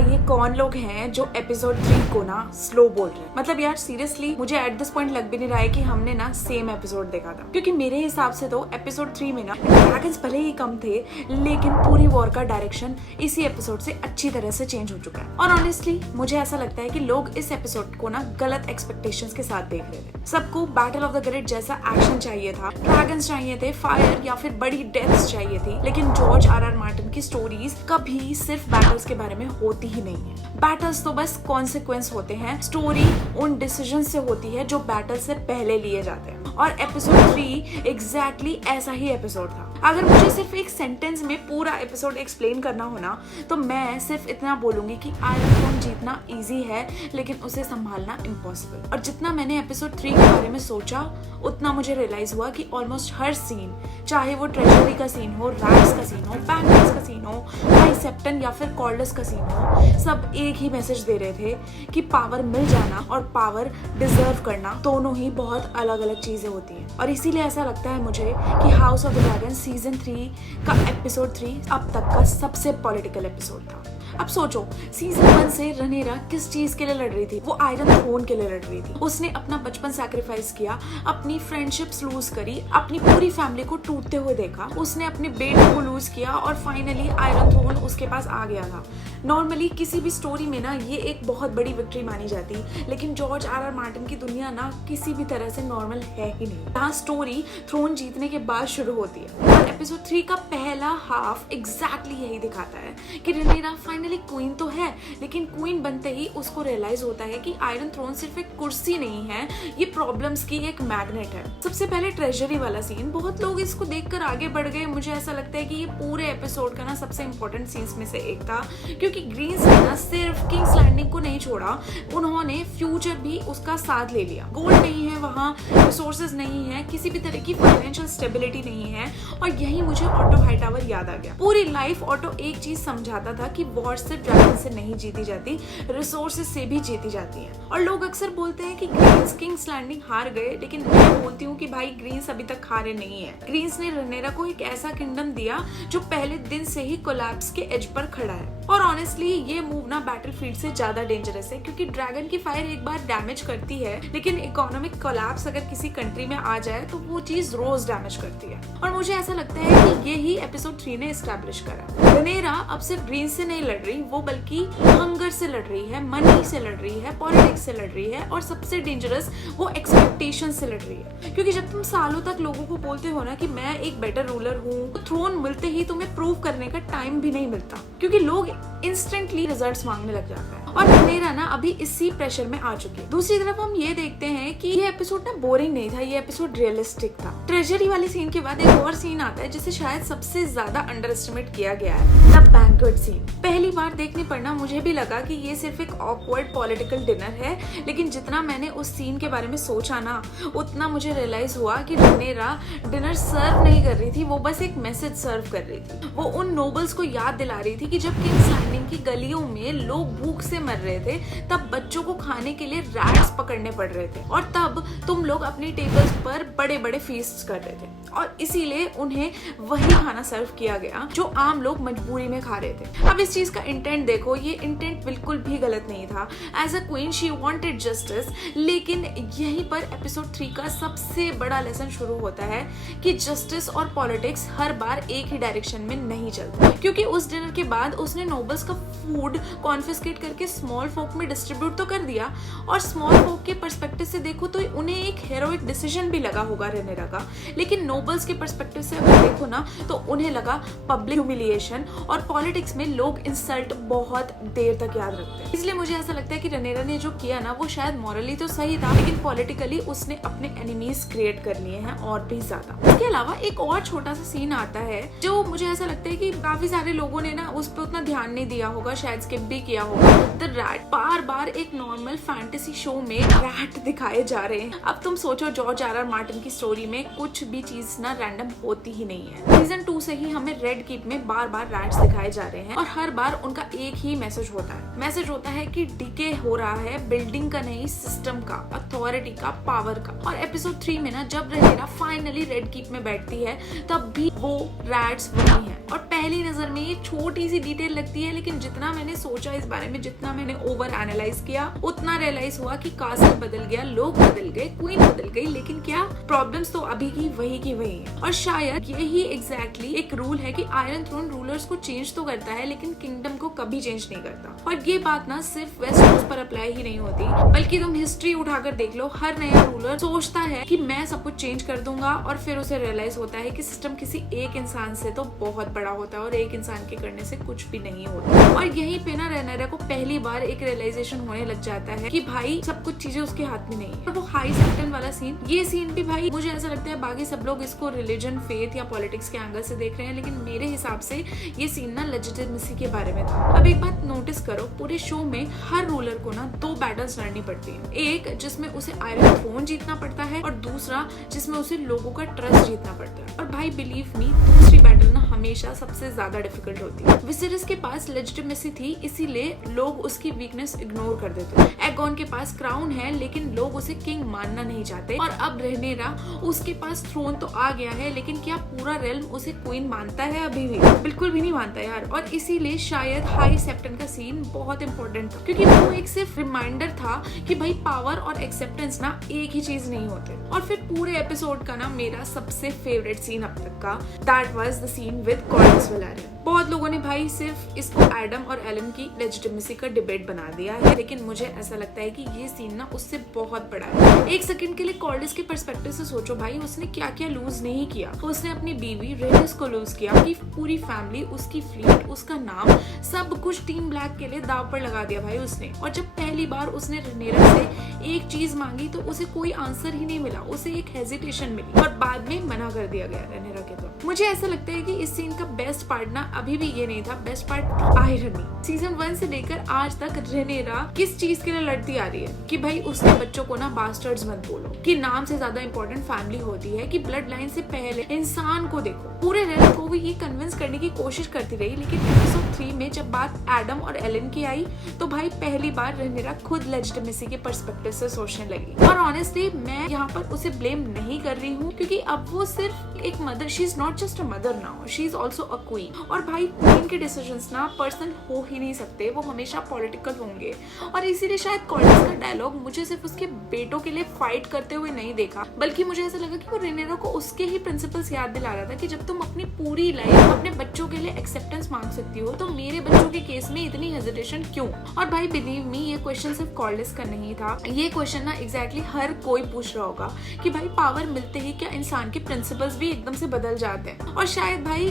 ये कौन लोग हैं जो एपिसोड 3 को ना स्लो बोल रहे हैं। मतलब यार सीरियसली मुझे एट दिस पॉइंट लग भी नहीं रहा है कि हमने ना सेम एपिसोड देखा था, क्योंकि मेरे हिसाब से तो एपिसोड 3 में ना ड्रैगन्स भले ही कम थे लेकिन पूरी वॉर का डायरेक्शन इसी एपिसोड से अच्छी तरह से चेंज हो चुका है। और ऑनेस्टली मुझे ऐसा लगता है कि लोग इस एपिसोड को ना गलत एक्सपेक्टेशंस के साथ देख रहे थे। सबको बैटल ऑफ द ग्रेट जैसा एक्शन चाहिए था, ड्रैगन्स चाहिए थे, फायर या फिर बड़ी डेथ्स चाहिए थी, लेकिन जॉर्ज आर मार्टिन की स्टोरीज कभी सिर्फ बैटल्स के बारे में होती ही नहीं है। बैटल्स तो बस कॉन्सिक्वेंस होते हैं, स्टोरी उन डिसीजन से होती है जो बैटल से पहले लिए जाते हैं। और एपिसोड 3 एग्जैक्टली ऐसा ही एपिसोड था। अगर मुझे सिर्फ एक सेंटेंस में पूरा एपिसोड एक्सप्लेन करना हो ना तो मैं सिर्फ इतना बोलूंगी कि आयरन थ्रोन जीतना इजी है लेकिन उसे संभालना इम्पॉसिबल। और जितना मैंने एपिसोड 3 के बारे में सोचा उतना मुझे रियलाइज हुआ कि ऑलमोस्ट हर सीन, चाहे वो ट्रेजरी का सीन हो, रैट्स का सीन हो, बैंगल्स का सीन हो, हाई सेप्टन या फिर कॉर्डस का सीन हो, सब एक ही मैसेज दे रहे थे कि पावर मिल जाना और पावर डिजर्व करना दोनों ही बहुत अलग अलग चीजें होती हैं। और इसीलिए ऐसा लगता है मुझे कि house of the dragon season 3 का एपिसोड 3 अब तक का सबसे पॉलिटिकल एपिसोड था। अब सोचो, सीजन 1 से रनेरा किस चीज के लिए लड़ रही थी? वो आयरन थ्रोन के लिए लड़ रही थी। उसने अपना बचपन सैक्रिफाइस किया, अपनी फ्रेंडशिप्स लूज करी, अपनी पूरी फैमिली को टूटते हुए देखा, उसने अपने बेटे को लूज किया और फाइनली आयरन थ्रोन उसके पास आ गया था। नॉर्मली किसी भी स्टोरी में ना ये एक बहुत बड़ी विक्ट्री मानी जाती, लेकिन जॉर्ज आर मार्टिन की दुनिया ना किसी भी तरह से नॉर्मल है ही नहीं। यहाँ स्टोरी थ्रोन जीतने के बाद शुरू होती है और एपिसोड 3 का पहला हाफ एग्जैक्टली यही दिखाता है कि रनेरा फाइनली क्वीन तो है, लेकिन क्वीन बनते ही उसको रियलाइज होता है कि आयरन थ्रोन सिर्फ एक कुर्सी नहीं है, ये प्रॉब्लम्स की एक मैग्नेट है। सबसे पहले ट्रेजरी वाला सीन, बहुत लोग इसको देखकर आगे बढ़ गए। मुझे ऐसा लगता है कि ये पूरे एपिसोड का ना सबसे इंपॉर्टेंट सीन्स में से एक था, क्योंकि ग्रीन्स ने ना सिर्फ किंग्स लैंडिंग को नहीं छोड़ा, उन्होंने फ्यूचर भी उसका साथ ले लिया। गोल्ड नहीं है वहाँ, रिसोर्सेज नहीं है, किसी भी तरह की फाइनेंशियल स्टेबिलिटी नहीं है। और यही मुझे ऑटो हाईटावर याद आ गया। पूरी लाइफ ऑटो एक चीज समझाता था कि वॉर सिर्फ ड्रैगन से नहीं जीती जाती, रिसोर्सेज से भी जीती जाती है। और लोग अक्सर बोलते हैं कि ग्रीन्स किंग्स लैंडिंग हार गए, लेकिन मैं बोलती हूँ कि भाई ग्रीन्स अभी तक हारे नहीं है। ग्रीन्स ने रनेरा को एक ऐसा किंगडम दिया जो पहले दिन से ही कोलैप्स के एज पर खड़ा है। और ऑनेस्टली ये मूव ना बैटलफील्ड से ज्यादा डेंजरस है, क्योंकि ड्रैगन की फायर एक बार डैमेज करती है, लेकिन इकोनॉमिक कोलैप्स अगर किसी कंट्री में आ जाए तो वो चीज रोज डैमेज करती है। और मुझे ऐसा लगता है कि ये ही एपिसोड 3 ने एस्टैब्लिश करा। रनेरा अब सिर्फ ग्रीन से नहीं लड़ रही, वो बल्कि हंगर से लड़ रही है, मनी से लड़ रही है, पॉलिटिक्स से लड़ रही है, और सबसे डेंजरस वो एक्सपेक्टेशन से लड़ रही है। क्योंकि जब तुम सालों तक लोगों को बोलते हो ना कि मैं एक बेटर रूलर हूँ, तो थ्रोन मिलते ही तुम्हें प्रूव करने का टाइम भी नहीं मिलता, क्योंकि लोग इंस्टेंटली रिजल्ट्स मांगने लग जाते हैं। और रनेरा ना अभी इसी प्रेशर में आ चुकी है। दूसरी तरफ हम ये देखते हैं कि ये एपिसोड ना बोरिंग नहीं था, ये एपिसोड रियलिस्टिक था। ट्रेजरी वाले सीन के बाद एक और सीन आता है जिसे शायद सबसे ज्यादा अंडर एस्टिमेट किया गया है, द बैंक्वेट सीन। पहली बार देखने पर ना मुझे भी लगा कि ये सिर्फ एक ऑकवर्ड पॉलिटिकल डिनर है, लेकिन जितना मैंने उस सीन के बारे में सोचा ना उतना मुझे रियलाइज हुआ कि रनेरा डिनर सर्व नहीं कर रही थी, वो बस एक मैसेज सर्व कर रही थी। वो उन नोबल्स को याद दिला रही थी कि जब किंग्स लैंडिंग की गलियों में लोग भूख से मर रहे थे, तब बच्चों को खाने के लिए रैट्स पकड़ने पड़ रहे थे, और तब तुम लोग अपनी टेबल्स पर बड़े बड़े फीस्ट कर रहे थे, और इसीलिए उन्हें वही खाना सर्व किया गया जो आम लोग मजबूरी में खा रहे थे। अब इस चीज का इंटेंट देखो, ये इंटेंट बिल्कुल भी गलत नहीं था। As a queen she wanted justice, लेकिन यहीं पर एपिसोड 3 का सबसे बड़ा लेसन शुरू होता है कि जस्टिस और पॉलिटिक्स हर बार एक ही डायरेक्शन में नहीं चलते। क्योंकि उस डिनर के बाद उसने नोबल्स का फूड कॉन्फिस्केट करके स्मॉल फोक में डिस्ट्रीब्यूट तो कर दिया, और स्मॉल फोक के पर्सपेक्टिव से देखो तो उन्हें एक हेरोइक डिसीजन भी लगा होगा रनेरा का, लेकिन नोबल्स के पर्सपेक्टिव से अगर देखो ना तो उन्हें लगा पब्लिक ह्यूमिलिएशन। और पॉलिटिक्स में लोग इंसल्ट बहुत देर तक याद रखते हैं। इसलिए मुझे ऐसा लगता है कि रनेरा ने जो किया ना वो शायद मॉरली तो सही था, लेकिन पॉलिटिकली उसने अपने एनिमीज क्रिएट कर लिए हैं और भी ज्यादा। इसके अलावा एक और छोटा सा सीन आता है जो मुझे ऐसा लगता है कि काफी सारे लोगों ने ना उस पर उतना ध्यान नहीं दिया होगा, शायद स्किप भी किया होगा। द रैट, बार बार एक नॉर्मल फैंटेसी शो में रैट दिखाए जा रहे हैं। अब तुम सोचो, जॉर्ज आर मार्टिन की स्टोरी में कुछ भी चीज ना रैंडम होती ही नहीं है। सीजन 2 से ही हमें रेड कीप में बार बार रैट्स दिखाए जा रहे हैं, और हर बार उनका एक ही मैसेज होता है कि डीके हो रहा है बिल्डिंग का नहीं, सिस्टम का, अथॉरिटी का, पावर का। और एपिसोड 3 में ना जब रनेरा फाइनली रेड कीप में बैठती है तब भी वो रैट्स वही हैं। और पहली नजर में ये छोटी सी डिटेल लगती है, लेकिन जितना मैंने सोचा इस बारे में, जितना मैंने ओवर एनालाइज किया, उतना रियलाइज हुआ कि कास्ट बदल गया, लोग बदल गए, क्वीन बदल गई, लेकिन क्या प्रॉब्लम्स तो अभी की वही है। और शायद यही एग्जैक्टली एक रूल है कि आयरन थ्रोन रूलर्स को चेंज तो करता है लेकिन किंगडम को कभी चेंज नहीं करता। और ये बात ना सिर्फ वेस्टरोस पर अप्लाई ही नहीं होती, बल्कि तुम हिस्ट्री उठाकर देख लो, हर नया रूलर सोचता है कि मैं सब कुछ चेंज कर दूंगा और फिर उसे रियलाइज होता है कि सिस्टम किसी एक इंसान से तो बहुत बड़ा होता है और एक इंसान के करने से कुछ भी नहीं होता। और यहीं पे ना रेनेरा को पहली बार एक रियलाइजेशन होने लग जाता है कि भाई सब कुछ चीजें उसके हाथ में नहीं है। और वो हाई सेप्टन वाला सीन, ये सीन भी भाई मुझे ऐसा लगता है बाकी सब लोग इसको रिलीजन, फेथ या पॉलिटिक्स के एंगल से देख रहे हैं, लेकिन मेरे हिसाब से ये सीन ना लेजिटिमेसी के बारे में था। अब एक बात नोटिस करो, पूरे शो में हर रूलर को ना 2 बैटल्स लड़नी पड़ती है। एक जिसमें उसे आयरन थ्रोन जीतना पड़ता है और दूसरा जिसमें उसे लोगों का ट्रस्ट जीतना पड़ता है। और भाई बिलीव मी, दूसरी बैटल ना हमेशा सबसे ज्यादा डिफिकल्ट होती है। विसेरिस के पास लेजिटिमेसी थी, इसीलिए लोग उसकी वीकनेस इग्नोर कर देते हैं। एगोन के पास क्राउन है लेकिन लोग उसे किंग मानना नहीं चाहते। और अब रेनेरा, उसके पास थ्रोन तो आ गया है लेकिन क्या पूरा रेल्म उसे क्वीन मानता है? अभी भी बिल्कुल भी नहीं मानता यार। और इसीलिए शायद हाई सेप्टन का सीन बहुत इंपॉर्टेंट था, क्योंकि वो एक सिर्फ रिमाइंडर था कि भाई पावर और एक्सेप्टेंस ना एक ही चीज नहीं होते। और फिर पूरे एपिसोड का ना मेरा सबसे फेवरेट सीन अब तक का, that was the scene with Corlys Velaryon. बहुत लोगों ने भाई सिर्फ इसको एडम और एलन की लेजिटिमेसी का डिबेट बना दिया है, लेकिन मुझे ऐसा लगता है कि ये सीन ना उससे बहुत बड़ा है। एक सेकंड के लिए कॉर्डस के पर्सपेक्टिव से सोचो भाई, उसने क्या क्या लूज नहीं किया। उसने अपनी बीवी रेडिस को लूज किया, उसकी पूरी फैमिली, उसकी फ्लीट, उसका नाम, सब कुछ टीम ब्लैक के लिए दाव पर लगा दिया भाई उसने। और जब पहली बार उसने रेनेरा से एक चीज मांगी तो उसे कोई आंसर ही नहीं मिला, उसे एक हेजिटेशन मिली और बाद में मना कर दिया गया रेनेरा के। तो मुझे ऐसा लगता है कि इस सीन का बेस्ट पार्ट ना अभी भी ये नहीं था, बेस्ट पार्ट आयरनी। सीजन 1 से लेकर आज तक रेनेरा किस चीज के लिए लड़ती आ रही है कि भाई उसके बच्चों को ना बास्टर्ड्स मत बोलो, कि नाम से ज्यादा इंपॉर्टेंट फैमिली होती है, कि ब्लड लाइन से पहले इंसान को देखो। पूरे रेल को भी ये कन्विंस करने की कोशिश करती रही, लेकिन एपिसोड 3 में जब बात एडम और एलन की आई तो भाई पहली बार रेनेरा खुद लेजिटिमेसी के पर्सपेक्टिव से सोचने लगी। और ऑनेस्टली मैं यहाँ पर उसे ब्लेम नहीं कर रही हूँ, क्योंकि अब वो सिर्फ एक mother, she is not just a mother now, she is also a queen. और भाई क्वीन के डिसीजंस ना पर्सनल हो ही नहीं सकते, वो हमेशा पॉलिटिकल होंगे। और इसीलिए शायद कॉर्डस का डायलॉग मुझे सिर्फ उसके बेटों के लिए फाइट करते हुए नहीं देखा, बल्कि मुझे ऐसा लगा कि वो रेनेरा को उसके ही प्रिंसिपल्स याद दिला रहा था कि जब तुम अपनी पूरी लाइफ अपने बच्चों के लिए एक्सेप्टेंस मांग सकती हो तो मेरे बच्चों के केस में इतनी हेजिटेशन क्यों? और भाई बिलीव मी, ये क्वेश्चन सिर्फ कॉर्डस का नहीं था, ये क्वेश्चन ना एग्जैक्टली हर कोई पूछ रहा होगा कि भाई पावर मिलते ही क्या इंसान के प्रिंसिपल्स भी एकदम से बदल जाते हैं? और शायद भाई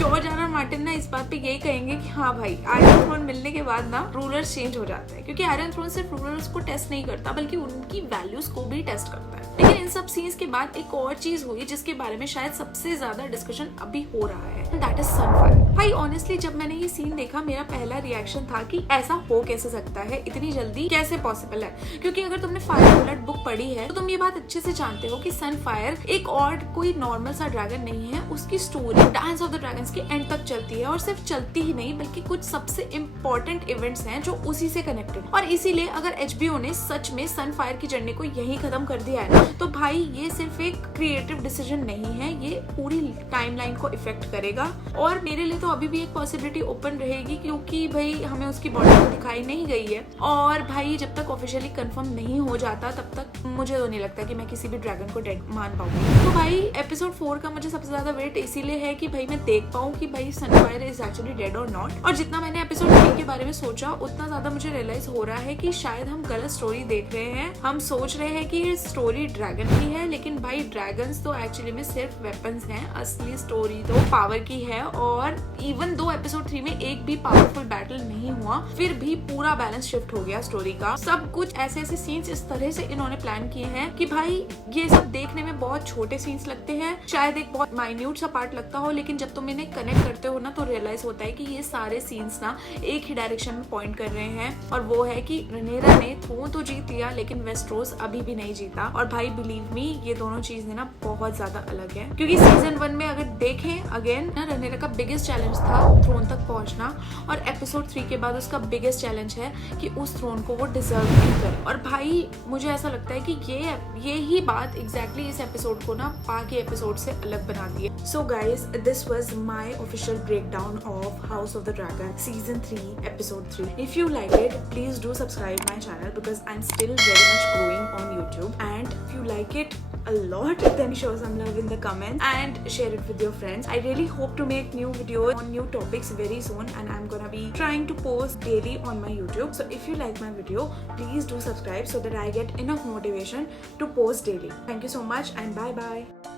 जॉर्ज आर आर मार्टिन ना इस बात पे यही कहेंगे कि हाँ भाई, आयरन थ्रोन मिलने के बाद ना रूलर्स चेंज हो जाते हैं, क्योंकि आयरन थ्रोन सिर्फ रूलर्स को टेस्ट नहीं करता बल्कि उनकी वैल्यूज को भी टेस्ट करता है। लेकिन इन सब सीन्स के बाद एक और चीज हुई जिसके बारे में शायद सबसे ज्यादा डिस्कशन अभी हो रहा है, दैट इज सनफायर। भाई ऑनेस्टली जब मैंने ये सीन देखा मेरा पहला रिएक्शन था कि ऐसा हो कैसे सकता है, इतनी जल्दी कैसे पॉसिबल है? क्योंकि अगर तुमने फायर ब्लड बुक पढ़ी है तो तुम ये बात अच्छे से जानते हो कि सनफायर एक और कोई नॉर्मल सा ड्रैगन नहीं है। उसकी story dance of the dragons के एंड तक चलती है, और सिर्फ चलती ही नहीं बल्कि कुछ सबसे इम्पोर्टेंट इवेंट्स हैं जो उसी से कनेक्टेड। और इसीलिए अगर HBO ने सच में सनफायर की जर्नी को यहीं खत्म कर दिया है ना, तो भाई ये सिर्फ एक क्रिएटिव डिसीजन नहीं है, ये पूरी टाइमलाइन को इफेक्ट करेगा। और मेरे लिए तो अभी भी एक पॉसिबिलिटी ओपन रहेगी, क्योंकि भाई हमें उसकी बॉडी तो दिखाई नहीं गई है, और भाई जब तक ऑफिशियली कंफर्म नहीं हो जाता तब तक मुझे तो नहीं लगता कि मैं किसी भी ड्रैगन को डेड मान पाऊंगी। तो भाई एपिसोड 4 का मुझे सबसे ज्यादा वेट इसीलिए है कि भाई मैं देख पाऊँ कि भाई सनफायर इज एक्चुअली डेड और नॉट। और जितना मैंने एपिसोड 3 के बारे में सोचा उतना ज्यादा मुझे रियलाइज हो रहा है कि शायद हम गलत स्टोरी देख रहे हैं। हम सोच रहे हैं कि ये स्टोरी ड्रैगन की है, लेकिन भाई ड्रैगन्स तो एक्चुअली में सिर्फ वेपन्स हैं, असली स्टोरी तो पावर की है। और इवन दो एपिसोड 3 में एक भी पावरफुल बैटल नहीं हुआ, फिर भी पूरा बैलेंस शिफ्ट हो गया स्टोरी का। सब कुछ ऐसे ऐसे सीन्स इस तरह से इन्होंने प्लान किए हैं कि भाई ये सब देखने में बहुत छोटे सीन्स लगते हैं, शायद एक बहुत माइन्यूट सा पार्ट लगता हो, लेकिन जब तुम इन्हें कनेक्ट करते हो ना तो रियलाइज होता है कि ये सारे सीन्स ना एक ही डायरेक्शन में पॉइंट कर रहे हैं, और वो है कि रेनेरा ने थ्रोन तो जीत लिया लेकिन वेस्टरोस अभी भी नहीं जीता। और भाई बिलीव मी, ये दोनों चीजें ना बहुत ज्यादा अलग है, क्योंकि सीजन 1 में अगर देखें अगेन ना, रेनेरा का बिगेस्ट चैलेंज था थ्रोन तक पहुंचना, और एपिसोड 3 के बाद बाद उसका बिगेस्ट चैलेंज है कि उस थ्रोन को वो डिजर्व नहीं करे। और भाई मुझे ऐसा लगता है कि ये ही बात एग्जैक्टली इस एपिसोड को ना बाकी एपिसोड से अलग बनाती है। So guys, this was my official breakdown of house of the dragon season 3 episode 3. If you like it, please do subscribe my channel because I'm still very much growing on YouTube. And if you like it a lot, then show some love in the comments and share it with your friends. I really hope to make new videos on new topics very soon, and I'm gonna be trying to post daily on my YouTube. So if you like my video, please do subscribe so that I get enough motivation to post daily. Thank you so much and bye bye.